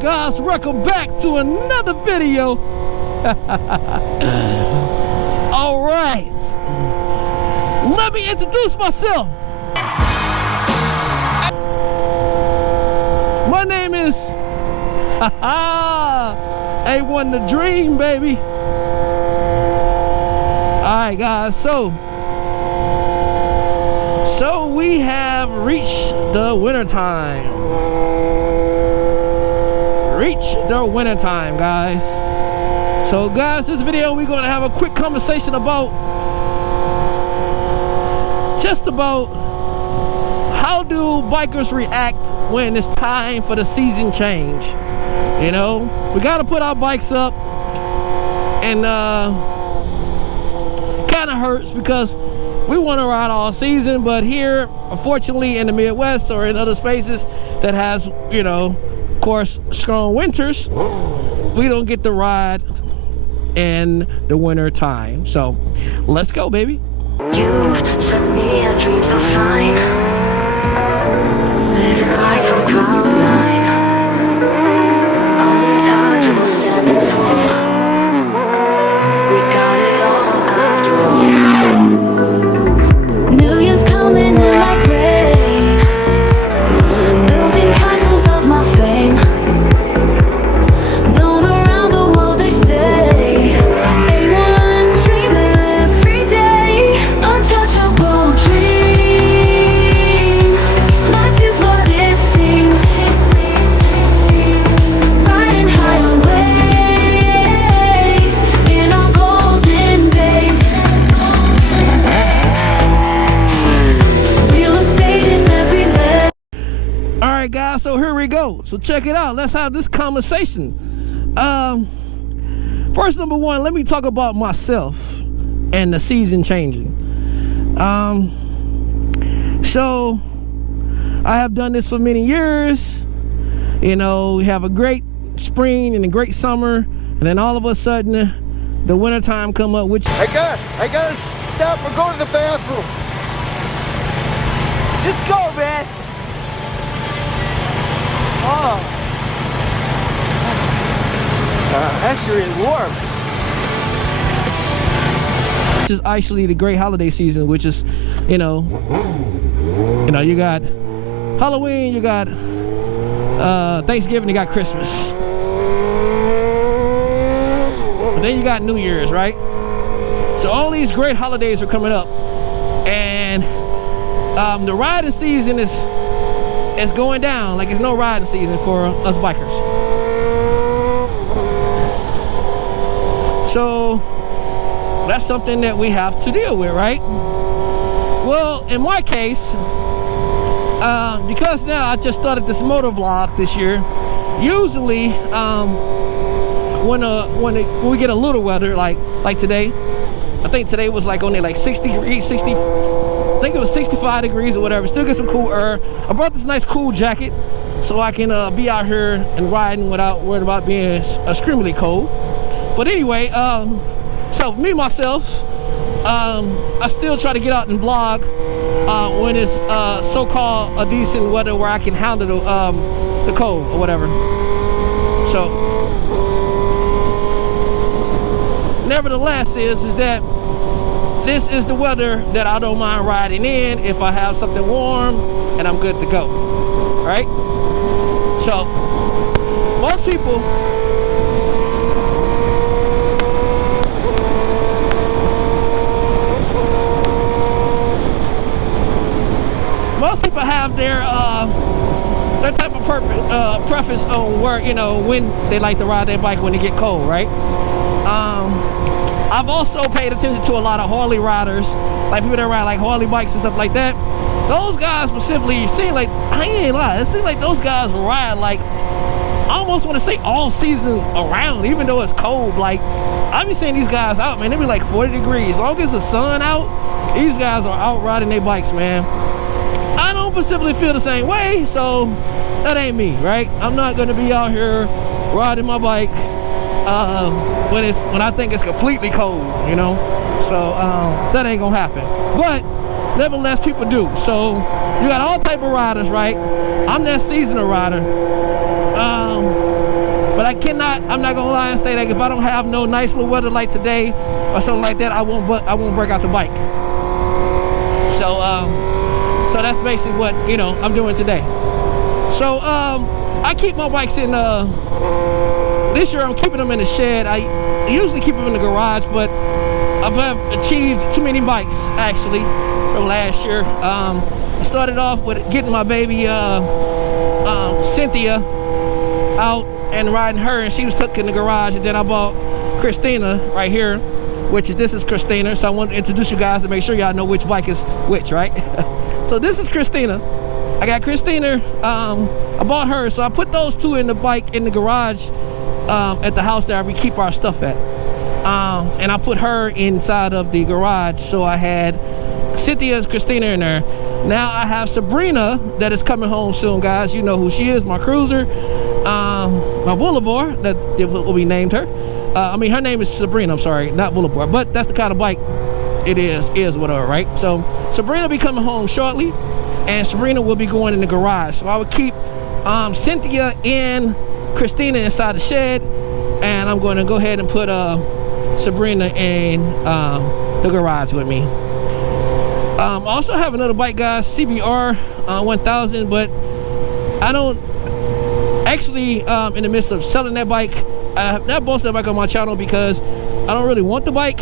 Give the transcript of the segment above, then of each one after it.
guys, welcome back to another video. All right, let me introduce myself. My name is A1 The Dream, baby. All right, guys, so we have reached the winter time. Guys. So guys, this video we're going to have a quick conversation about how do bikers react when it's time for the season change. You know, we got to put our bikes up, and kind of hurts because we want to ride all season, but here, unfortunately, in the Midwest or in other spaces that has, you know, of course, strong winters, we don't get to ride in the winter time. So let's go, baby. You set me a dream so fine, living life on cloud nine, untouchable, standing tall. We got it all after all. Millions coming in like rain, building castles of my fame. Known around the world, they say A1 dream every day. Untouchable dream. Life is what it seems. Riding high on waves in our golden days. Real estate in every land. All right, guys, so here we go. So check it out. Let's have this conversation. First, number one, let me talk about myself and the season changing. So I have done this for many years. You know, we have a great spring and a great summer, and then all of a sudden the winter time come up, which I gotta stop and go to the bathroom. Just go, man. Oh. That's really warm. is actually the great holiday season, which is, you know, you got Halloween, you got Thanksgiving, you got Christmas, but then you got New Year's, right? So all these great holidays are coming up, and the riding season is going down. Like, it's no riding season for us bikers. So that's something that we have to deal with, right? Well, in my case, because now I just started this motor vlog this year, usually when we get a little weather, like today, I think today was like only like 60 degrees, I think it was 65 degrees or whatever. Still get some cool air. I brought this nice cool jacket so I can be out here and riding without worrying about being extremely cold. But anyway, so me myself, I still try to get out and vlog when it's so-called a decent weather where I can handle the cold or whatever. So nevertheless, is that this is the weather that I don't mind riding in if I have something warm and I'm good to go, right? So most people have their type of preference on where, you know, when they like to ride their bike when they get cold, right? I've also paid attention to a lot of Harley riders, like people that ride like Harley bikes and stuff like that. Those guys specifically seem like, I ain't lying, it seems like those guys ride like, I almost want to say all season around, even though it's cold. Like, I be seeing these guys out, man, they be like 40 degrees. As long as the sun out, these guys are out riding their bikes, man. I don't specifically feel the same way, so that ain't me, right? I'm not gonna be out here riding my bike when I think it's completely cold, you know? So that ain't gonna happen. But nevertheless, people do. So you got all type of riders, right? I'm that seasonal rider. But I'm not gonna lie and say that if I don't have no nice little weather like today or something like that, I won't break out the bike. So so that's basically what, you know, I'm doing today. So I keep my bikes in this year I'm keeping them in the shed. I usually keep them in the garage, but I've achieved too many bikes actually from last year. I started off with getting my baby Cynthia out and riding her, and she was stuck in the garage. And then I bought Christina right here, this is Christina. So I want to introduce you guys to make sure y'all know which bike is which, right? So this is Christina. I got Christina. I bought her, so I put those two in the bike in the garage at the house that we keep our stuff at. And I put her inside of the garage, so I had Cynthia's Christina in there. Now I have Sabrina that is coming home soon, guys. You know who she is, my cruiser, my Boulevard, that will be named her. I mean, her name is Sabrina, I'm sorry, not Boulevard, but that's the kind of bike it is whatever, right? So Sabrina will be coming home shortly, and Sabrina will be going in the garage. So I would keep Cynthia and Christina inside the shed, and I'm going to go ahead and put Sabrina in the garage with me. I also have another bike, guys, CBR 1000, but I don't actually in the midst of selling that bike. I have not posted that bike on my channel because I don't really want the bike,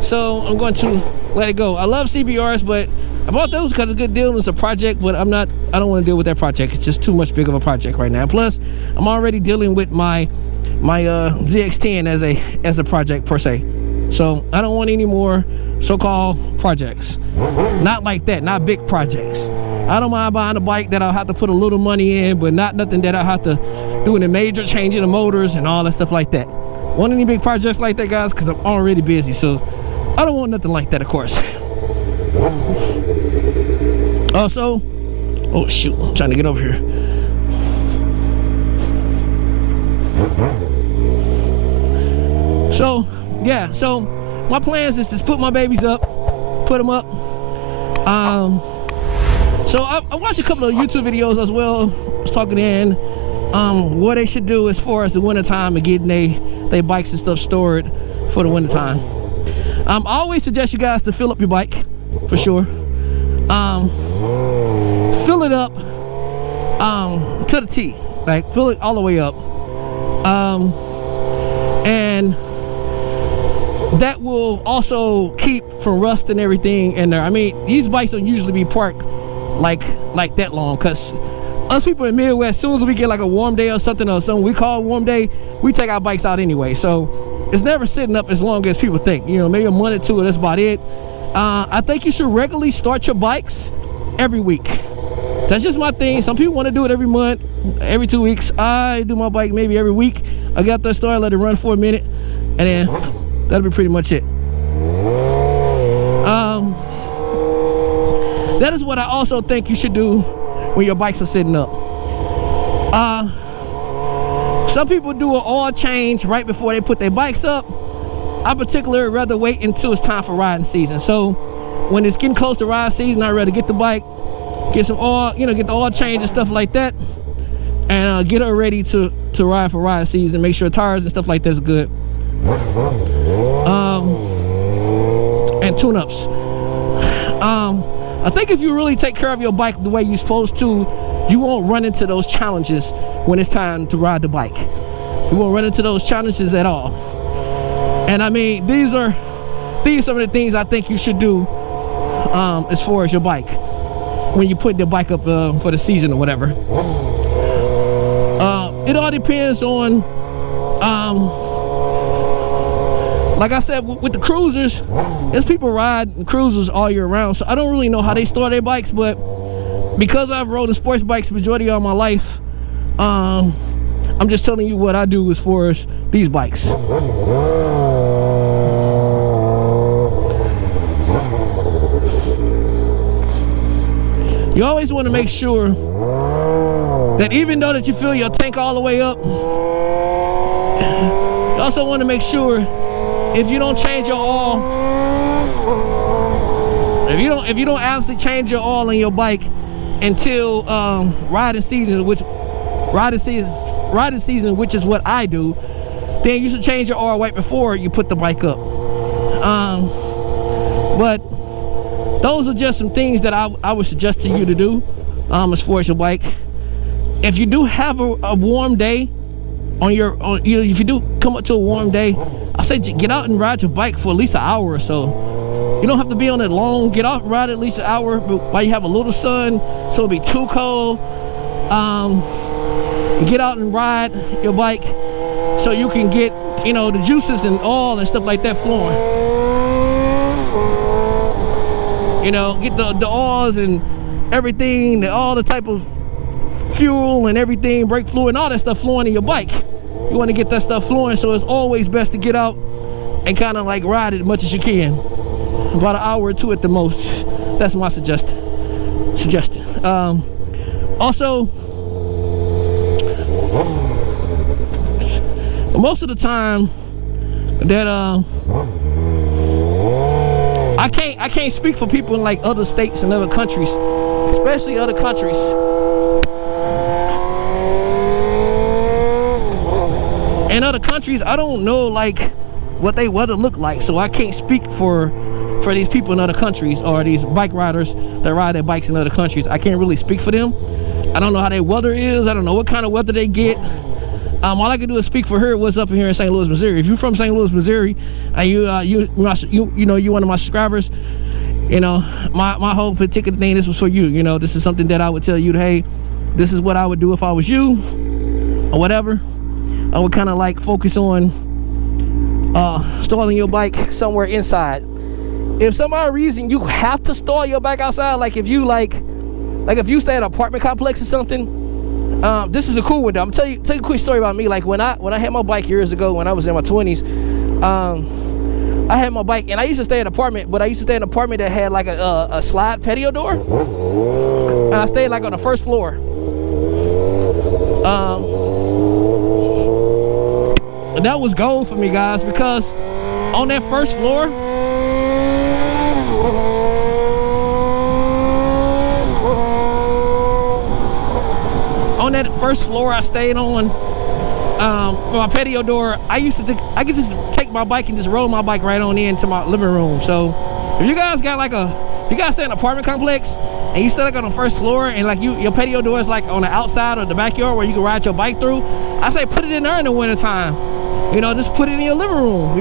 so I'm going to let it go. I love CBRs, but I bought those because it's a good deal and it's a project, but I don't want to deal with that project. It's just too much big of a project right now. Plus, I'm already dealing with my ZX10 as a project per se. So I don't want any more so-called projects. Not like that, not big projects. I don't mind buying a bike that I'll have to put a little money in, but not nothing that I'll have to do in a major change in the motors and all that stuff like that. Want any big projects like that, guys? Because I'm already busy, so I don't want nothing like that, of course. Also, oh shoot, I'm trying to get over here. So yeah, so my plans is to put my babies up, put them up. So I watched a couple of YouTube videos as well. I was talking in what they should do as far as the winter time and getting they bikes and stuff stored for the winter time. I always suggest you guys to fill up your bike for sure. Fill it up to the T, like fill it all the way up, and that will also keep from rust and everything in there. I mean, these bikes don't usually be parked like that long, because us people in Midwest, as soon as we get like a warm day or something we call a warm day, we take our bikes out anyway. So it's never sitting up as long as people think. You know, maybe a month or two, that's about it. I think you should regularly start your bikes every week. That's just my thing. Some people want to do it every month, every 2 weeks. I do my bike maybe every week. I got that start, let it run for a minute, and then that'll be pretty much it. That is what I also think you should do when your bikes are sitting up. Some people do an oil change right before they put their bikes up. I particularly rather wait until it's time for riding season. So when it's getting close to ride season, I'd rather get the bike, get some oil, you know, get the oil change and stuff like that, and get her ready to ride for ride season. Make sure tires and stuff like that's good. And tune-ups. I think if you really take care of your bike the way you're supposed to, you won't run into those challenges when it's time to ride the bike. You won't run into those challenges at all. And I mean, these are some of the things I think you should do as far as your bike when you put the bike up for the season or whatever. It all depends on like I said, with the cruisers, there's people ride cruisers all year round, so I don't really know how they store their bikes, but because I've rode in sports bikes majority of my life, I'm just telling you what I do as far as these bikes. You always want to make sure that even though that you fill your tank all the way up, you also want to make sure if you don't change your oil, if you don't honestly change your oil in your bike until riding season, which riding season, which is what I do, then you should change your oil right before you put the bike up. But those are just some things that I would suggest to you to do as far as your bike. If you do have a warm day if you do come up to a warm day, I say get out and ride your bike for at least an hour or so. You don't have to be on it long. Get out and ride at least an hour while you have a little sun, so it'll be too cold. Get out and ride your bike so you can get, the juices and oil and stuff like that flowing. Get the oils and everything, all the type of fuel and everything, brake fluid and all that stuff flowing in your bike. You want to get that stuff flowing, so it's always best to get out and kind of like ride it as much as you can. About an hour or two at the most. That's my suggestion. Also, most of the time that I can't speak for people in like other states and other countries, especially other countries. In other countries, I don't know like what they weather look like, so I can't speak for these people in other countries or these bike riders that ride their bikes in other countries. I can't really speak for them. I don't know how their weather is. I don't know what kind of weather they get. All I can do is speak for her. What's up in here in St. Louis, Missouri? If you're from St. Louis, Missouri, and you're one of my subscribers, my whole particular thing, this was for you. This is something that I would tell you, hey, this is what I would do if I was you, or whatever. I would kind of like focus on stalling your bike somewhere inside. If some odd reason you have to stall your bike outside, like if you if you stay at an apartment complex or something, this is a cool one though. I'm tell you a quick story about me. Like when I had my bike years ago when I was in my 20s, I had my bike and I used to stay in an apartment, but I used to stay in an apartment that had like a slide patio door, and I stayed like on the first floor. And that was gold for me, guys, because on that first floor, I stayed on my patio door. I could just take my bike and just roll my bike right on into my living room. So if you guys got you guys stay in an apartment complex and you stay like on the first floor and like your patio door is like on the outside or the backyard where you can ride your bike through, I say put it in there in the winter time. Just put it in your living room.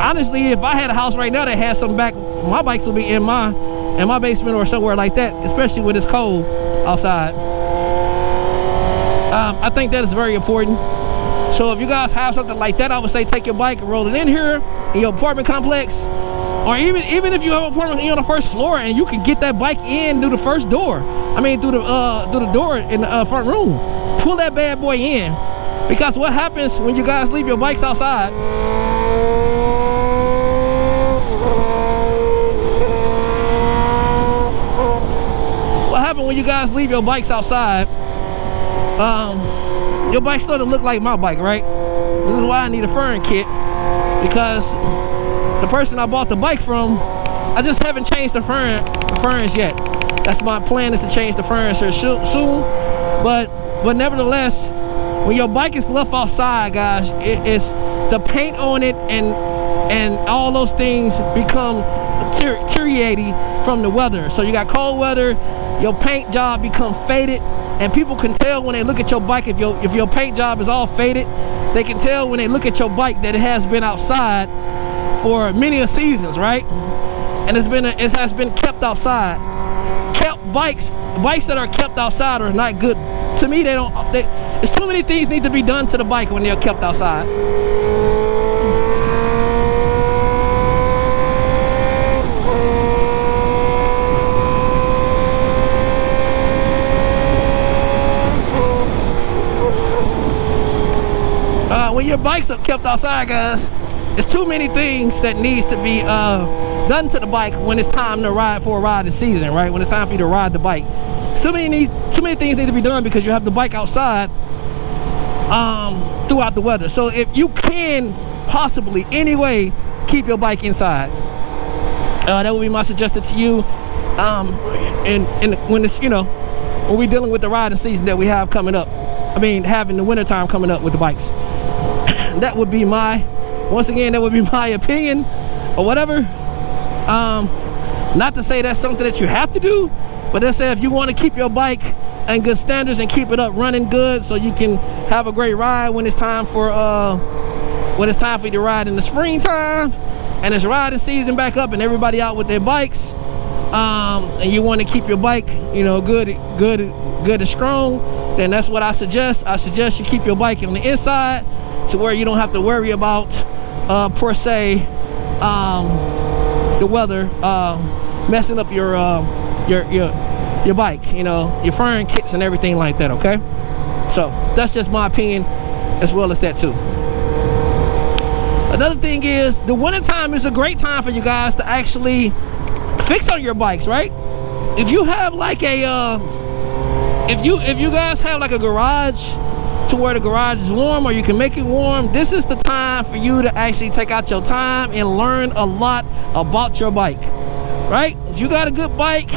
Honestly, if I had a house right now that had some back, my bikes would be in my basement or somewhere like that, especially when it's cold outside. I think that is very important. So if you guys have something like that, I would say take your bike and roll it in here in your apartment complex, or even if you have an apartment on the first floor and you can get that bike in through the first door. Through the door in the front room. Pull that bad boy in, because what happens when you guys leave your bikes outside? What happens when you guys leave your bikes outside? Your bike started to look like my bike, right? This is why I need a furring kit, because the person I bought the bike from, I just haven't changed the furrings yet. That's my plan, is to change the furrings here soon. But nevertheless, when your bike is left outside, guys, it's the paint on it and all those things become deteriorating from the weather. So you got cold weather, your paint job become faded, and people can tell when they look at your bike if your paint job is all faded. They can tell when they look at your bike that it has been outside for many seasons, right? And it has been kept outside. Bikes that are kept outside are not good. To me, there's too many things need to be done to the bike when they're kept outside. When your bikes are kept outside, guys, there's too many things that needs to be done to the bike when it's time to ride for a ride this season, right? When it's time for you to ride the bike. Too many things need to be done because you have the bike outside throughout the weather. So if you can possibly anyway keep your bike inside, that would be my suggestion to you. And when it's when we're dealing with the riding season that we have coming up. I mean, having the winter time coming up with the bikes. That would be once again, that would be my opinion or whatever. Not to say that's something that you have to do, but let's say if you want to keep your bike in good standards and keep it up running good so you can have a great ride when it's time for you to ride in the springtime and it's riding season back up and everybody out with their bikes, and you want to keep your bike, good and strong, then that's what I suggest. I suggest you keep your bike on the inside to where you don't have to worry about per se the weather messing up your bike, your fairing kits and everything like that. Okay, so that's just my opinion as well as that too. Another thing is the wintertime is a great time for you guys to actually fix on your bikes, right? If you have like a if you guys have like a garage to where the garage is warm or you can make it warm, this is the time for you to actually take out your time and learn a lot about your bike, right? If you got a good bike,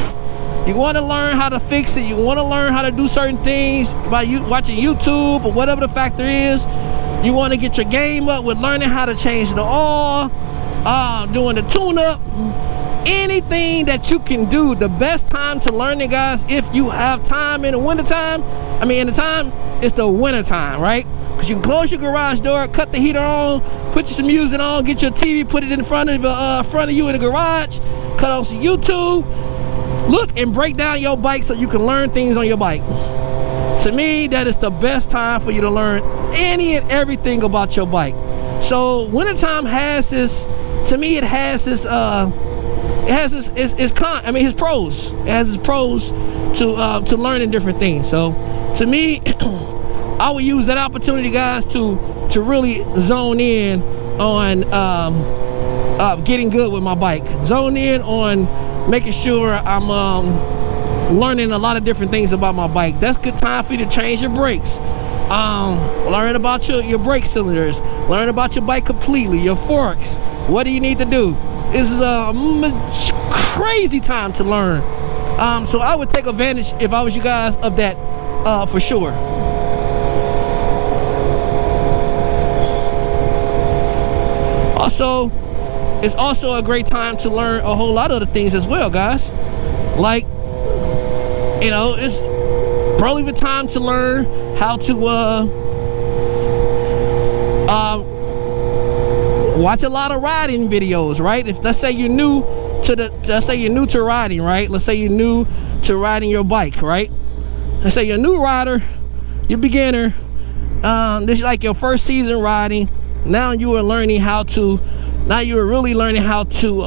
you want to learn how to fix it, you want to learn how to do certain things by watching YouTube or whatever the factor is, you want to get your game up with learning how to change the oil, doing the tune-up, anything that you can do. The best time to learn it, guys, if you have time in the wintertime, it's the winter time, right? Because you can close your garage door, cut the heater on, put some music on, get your TV, put it in front of you in the garage, cut on some YouTube, look and break down your bike so you can learn things on your bike. To me, that is the best time for you to learn any and everything about your bike. So wintertime has this, to me, it has this his pros. It has its pros to learning different things. So to me, I would use that opportunity, guys, to really zone in on getting good with my bike. Zone in on making sure I'm learning a lot of different things about my bike. That's good time for you to change your brakes. Learn about your brake cylinders. Learn about your bike completely, your forks. What do you need to do? This is a crazy time to learn. So I would take advantage, if I was you guys, of that for sure. Also, it's also a great time to learn a whole lot of other things as well, guys. Like, it's probably the time to learn how to watch a lot of riding videos, right? If let's say you're new to riding, right? Let's say you're new to riding your bike, right? Let's say you're a new rider, you're a beginner. This is like your first season riding. Now you are learning how to. Now you are really learning how to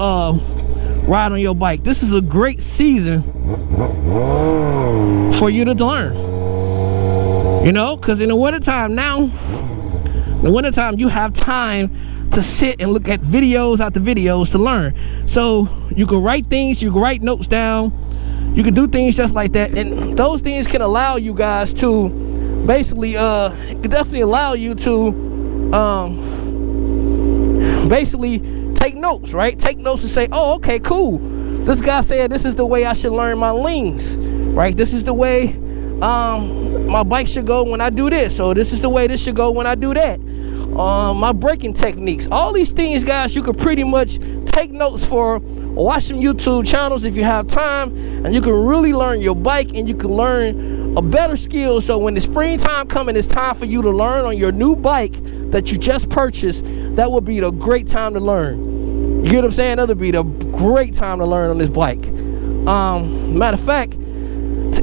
ride on your bike. This is a great season for you to learn. Because in the wintertime you have time to sit and look at videos after videos to learn. So you can write things, you can write notes down, you can do things just like that, and those things can allow you guys to basically definitely allow you to basically take notes, right? Take notes and say, oh, okay, cool, this guy said this is the way I should learn my links, right? This is the way my bike should go when I do this, so this is the way this should go when I do that. My braking techniques, all these things, guys, you could pretty much take notes for, or watch some YouTube channels if you have time, and you can really learn your bike, and you can learn a better skill. So when the springtime comes and it's time for you to learn on your new bike that you just purchased, that will be the great time to learn. You get what I'm saying? That'll be the great time to learn on this bike. Matter of fact,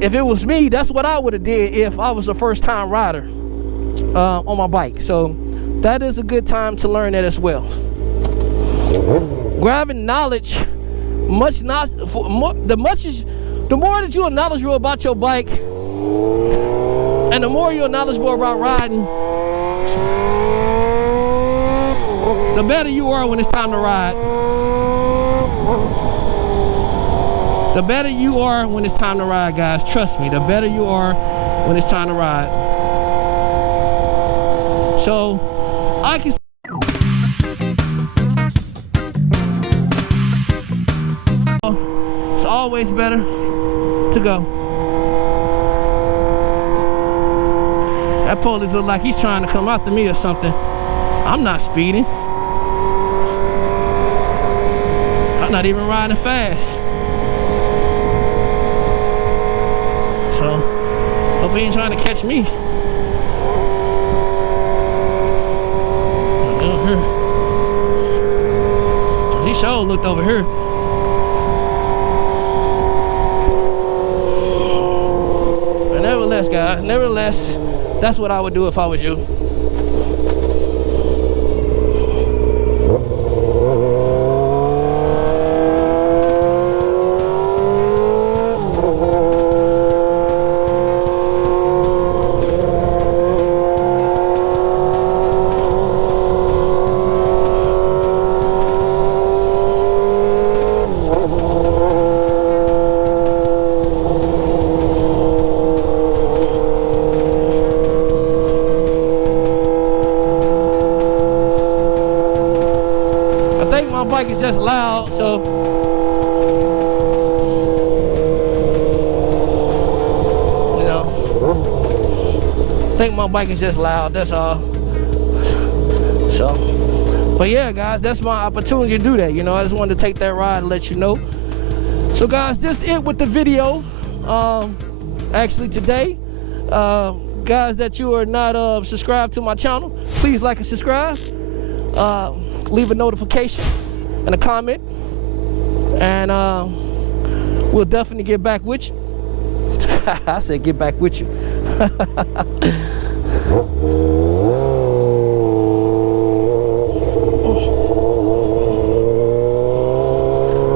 if it was me, that's what I would have did if I was a first-time rider on my bike. So that is a good time to learn that as well. Grabbing knowledge, the more that you are knowledgeable about your bike, and the more you're knowledgeable about riding, the better you are when it's time to ride. The better you are when it's time to ride, guys. Trust me, the better you are when it's time to ride. So I can. It's always better to go. That police look like he's trying to come after me or something. I'm not speeding. I'm not even riding fast. So, hope he ain't trying to catch me. He sure looked over here. But nevertheless, guys, that's what I would do if I was you. My bike is just loud, so you know, I think my bike is just loud, that's all. So, but yeah, guys, that's my opportunity to do that. You know, I just wanted to take that ride and let you know. So guys, this is it with the video. Actually today, guys that you are not subscribed to my channel, please like and subscribe. Leave a notification and a comment, and we'll definitely get back with you. I said get back with you.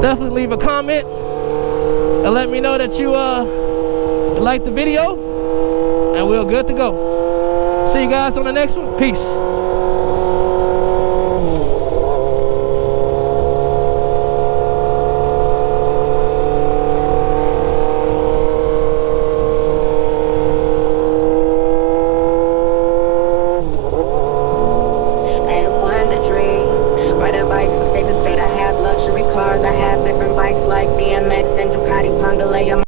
Definitely leave a comment and let me know that you like the video, and we're good to go. See you guys on the next one. Peace. From state to state, I have luxury cars. I have different bikes like BMX and Ducati Pangalea.